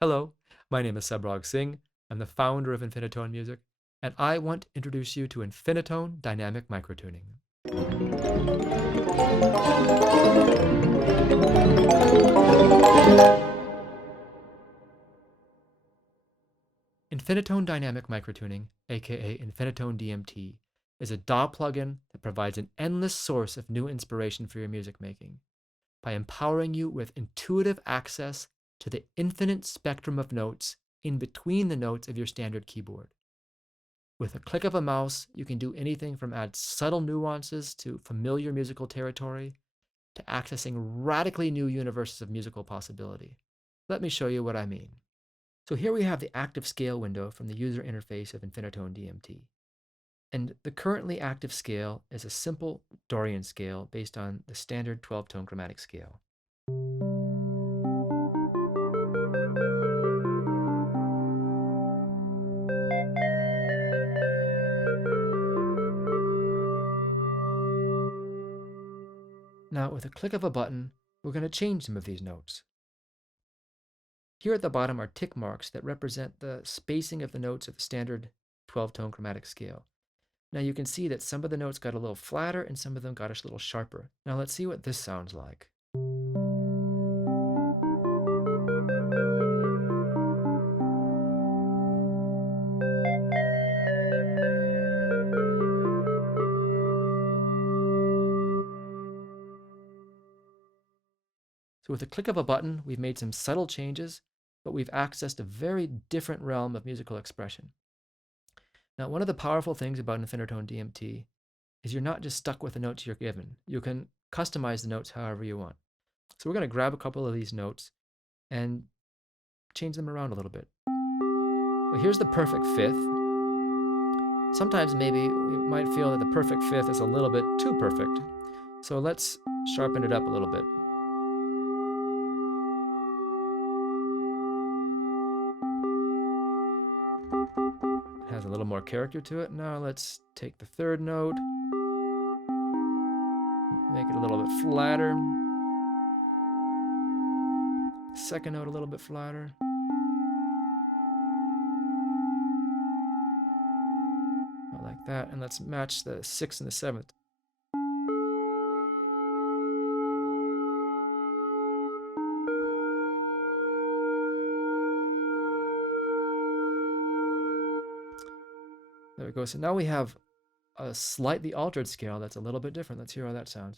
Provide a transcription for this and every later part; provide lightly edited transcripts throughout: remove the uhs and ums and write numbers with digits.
Hello, my name is Sabrag Singh. I'm the founder of Infinitone Music, and I want to introduce you to Infinitone Dynamic Microtuning. Infinitone Dynamic Microtuning, aka Infinitone DMT, is a DAW plugin that provides an endless source of new inspiration for your music making by empowering you with intuitive access to the infinite spectrum of notes in between the notes of your standard keyboard. With a click of a mouse, you can do anything from add subtle nuances to familiar musical territory to accessing radically new universes of musical possibility. Let me show you what I mean. So here we have the active scale window from the user interface of Infinitone DMT. And the currently active scale is a simple Dorian scale based on the standard 12-tone chromatic scale. Now, with a click of a button, we're going to change some of these notes. Here at the bottom are tick marks that represent the spacing of the notes of the standard 12-tone chromatic scale. Now you can see that some of the notes got a little flatter and some of them got a little sharper. Now let's see what this sounds like. So with a click of a button, we've made some subtle changes, but we've accessed a very different realm of musical expression. Now, one of the powerful things about Infinitone DMT is you're not just stuck with the notes you're given. You can customize the notes however you want. So we're going to grab a couple of these notes and change them around a little bit. Well, here's the perfect fifth. Sometimes maybe you might feel that the perfect fifth is a little bit too perfect. So let's sharpen it up a little bit. It has a little more character to it. Now let's take the third note, make it a little bit flatter. Second note a little bit flatter. Like that. And let's match the sixth and the seventh. There we go. So now we have a slightly altered scale that's a little bit different. Let's hear how that sounds.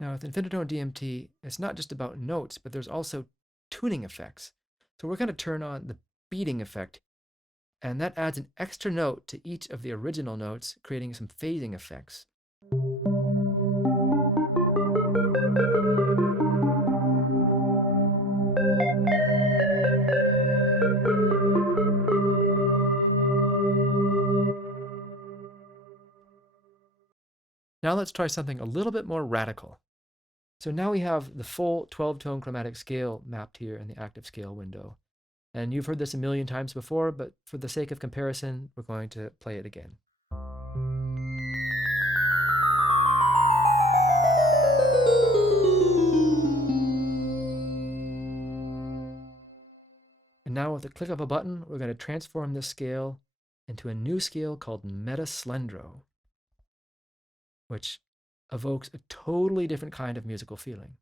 Now with Infinitone DMT, it's not just about notes, but there's also tuning effects. So we're going to turn on the beating effect, and that adds an extra note to each of the original notes, creating some phasing effects. Now let's try something a little bit more radical. So now we have the full 12-tone chromatic scale mapped here in the active scale window. And you've heard this a million times before, but for the sake of comparison, we're going to play it again. And now with the click of a button, we're going to transform this scale into a new scale called Meta Slendro, which evokes a totally different kind of musical feeling.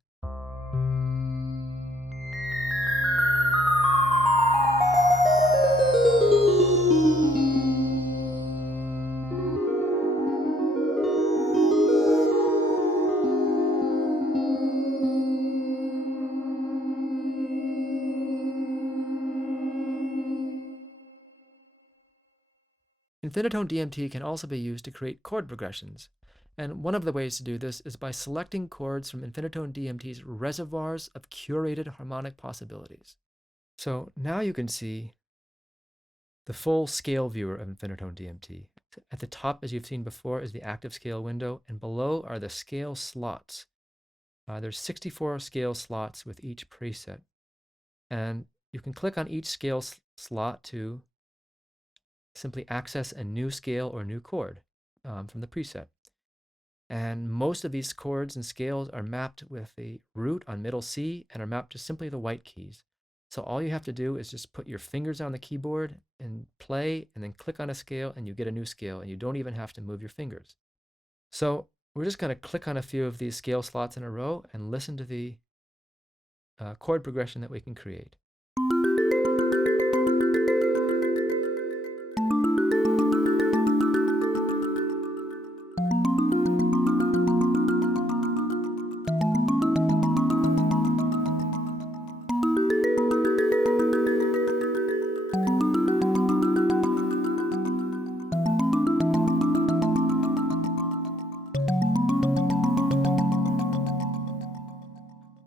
Infinitone DMT can also be used to create chord progressions. And one of the ways to do this is by selecting chords from Infinitone DMT's reservoirs of curated harmonic possibilities. So now you can see the full scale viewer of Infinitone DMT. At the top, as you've seen before, is the active scale window, and below are the scale slots. There's 64 scale slots with each preset. And you can click on each scale slot to simply access a new scale or new chord from the preset. And most of these chords and scales are mapped with the root on middle C and are mapped to simply the white keys. So all you have to do is just put your fingers on the keyboard and play, and then click on a scale, and you get a new scale, and you don't even have to move your fingers. So we're just going to click on a few of these scale slots in a row and listen to the chord progression that we can create.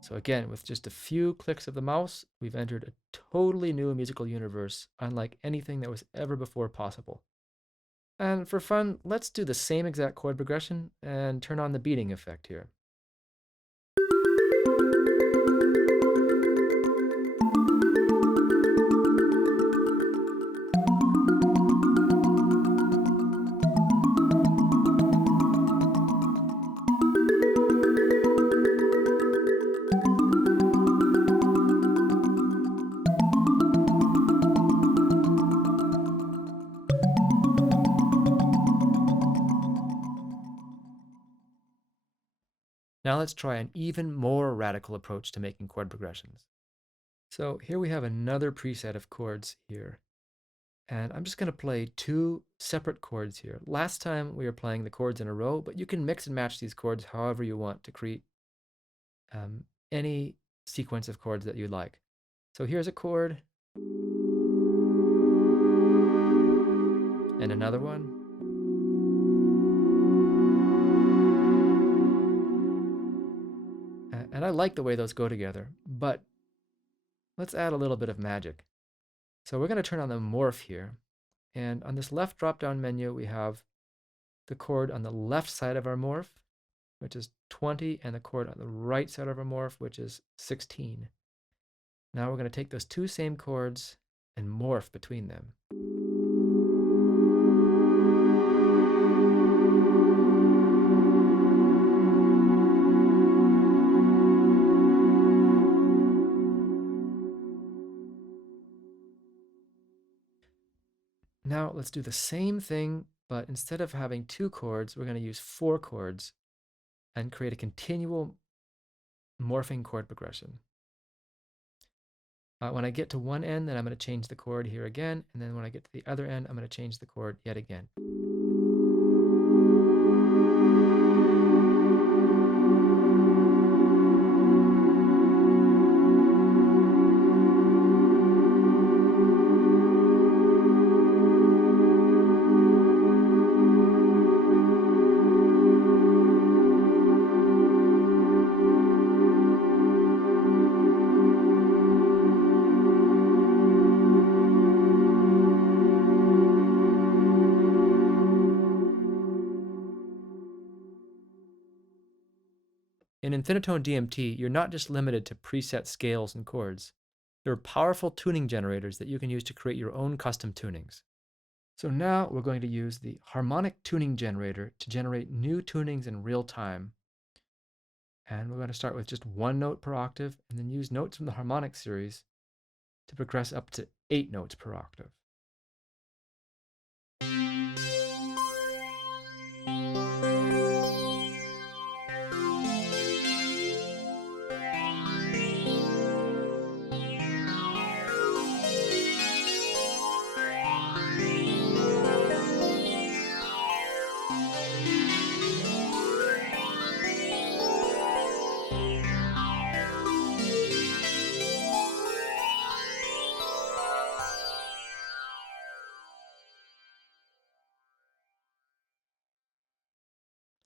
So again, with just a few clicks of the mouse, we've entered a totally new musical universe, unlike anything that was ever before possible. And for fun, let's do the same exact chord progression and turn on the beating effect here. Now let's try an even more radical approach to making chord progressions. So here we have another preset of chords here. And I'm just going to play two separate chords here. Last time we were playing the chords in a row, but you can mix and match these chords however you want to create any sequence of chords that you like. So here's a chord, and another one. And I like the way those go together, but let's add a little bit of magic. So we're going to turn on the morph here. And on this left drop-down menu, we have the chord on the left side of our morph, which is 20, and the chord on the right side of our morph, which is 16. Now we're going to take those two same chords and morph between them. Now let's do the same thing, but instead of having two chords, we're going to use four chords and create a continual morphing chord progression. When I get to one end, then I'm going to change the chord here again, and then when I get to the other end, I'm going to change the chord yet again. In Infinitone DMT, you're not just limited to preset scales and chords. There are powerful tuning generators that you can use to create your own custom tunings. So now we're going to use the harmonic tuning generator to generate new tunings in real time. And we're going to start with just one note per octave and then use notes from the harmonic series to progress up to 8 notes per octave.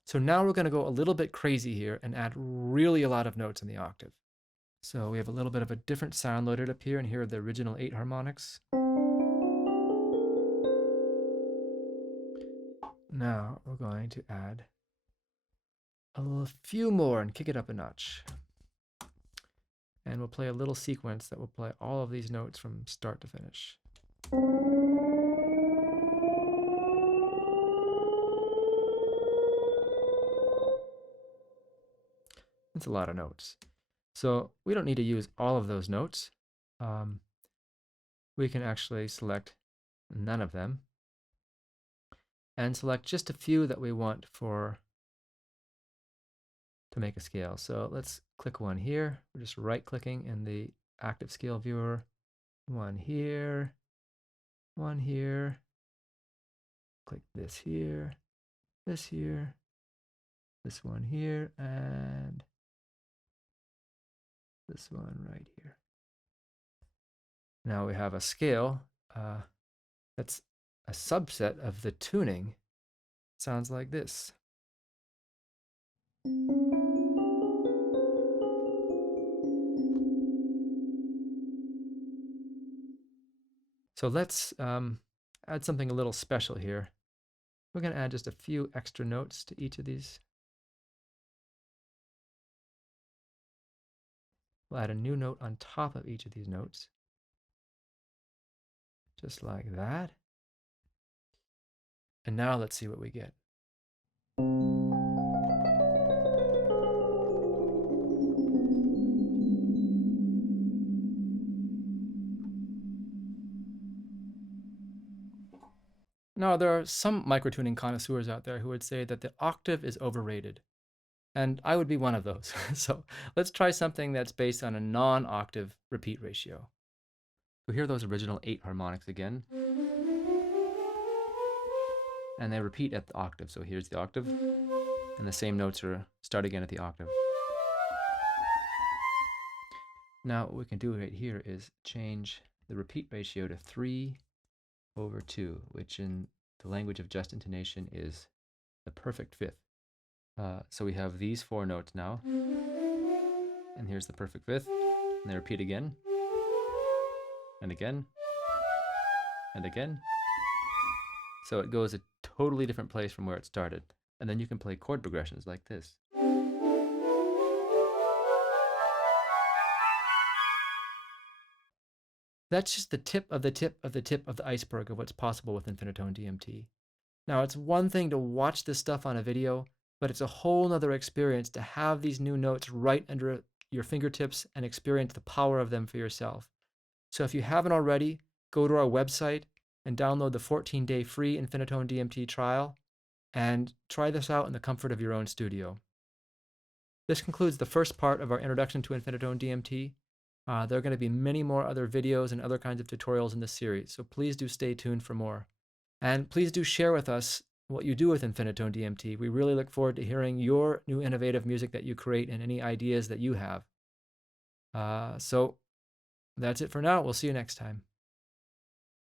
So now we're going to go a little bit crazy here and add really a lot of notes in the octave. So we have a little bit of a different sound loaded up here, and here are the original 8 harmonics. Now we're going to add a few more and kick it up a notch. And we'll play a little sequence that will play all of these notes from start to finish. That's a lot of notes. So we don't need to use all of those notes. We can actually select none of them and select just a few that we want to make a scale. So let's click one here. We're just right-clicking in the active scale viewer. One here, one here. Click this here, this here, this one here, and this one right here. Now we have a scale that's a subset of the tuning. Sounds like this. So let's add something a little special here. We're going to add just a few extra notes to each of these. We'll add a new note on top of each of these notes. Just like that. And now let's see what we get. Now, there are some microtuning connoisseurs out there who would say that the octave is overrated. And I would be one of those. So let's try something that's based on a non-octave repeat ratio. We hear those original 8 harmonics again. And they repeat at the octave. So here's the octave. And the same notes start again at the octave. Now what we can do right here is change the repeat ratio to 3/2, which in the language of just intonation is the perfect fifth. So we have these 4 notes now. And here's the perfect fifth. And they repeat again. And again. And again. So it goes a totally different place from where it started. And then you can play chord progressions like this. That's just the tip of the tip of the tip of the iceberg of what's possible with Infinitone DMT. Now, it's one thing to watch this stuff on a video, but it's a whole nother experience to have these new notes right under your fingertips and experience the power of them for yourself. So if you haven't already, go to our website and download the 14-day free Infinitone DMT trial and try this out in the comfort of your own studio. This concludes the first part of our introduction to Infinitone DMT. There are going to be many more other videos and other kinds of tutorials in this series, so please do stay tuned for more. And please do share with us what you do with Infinitone DMT. We really look forward to hearing your new innovative music that you create and any ideas that you have. So that's it for now. We'll see you next time.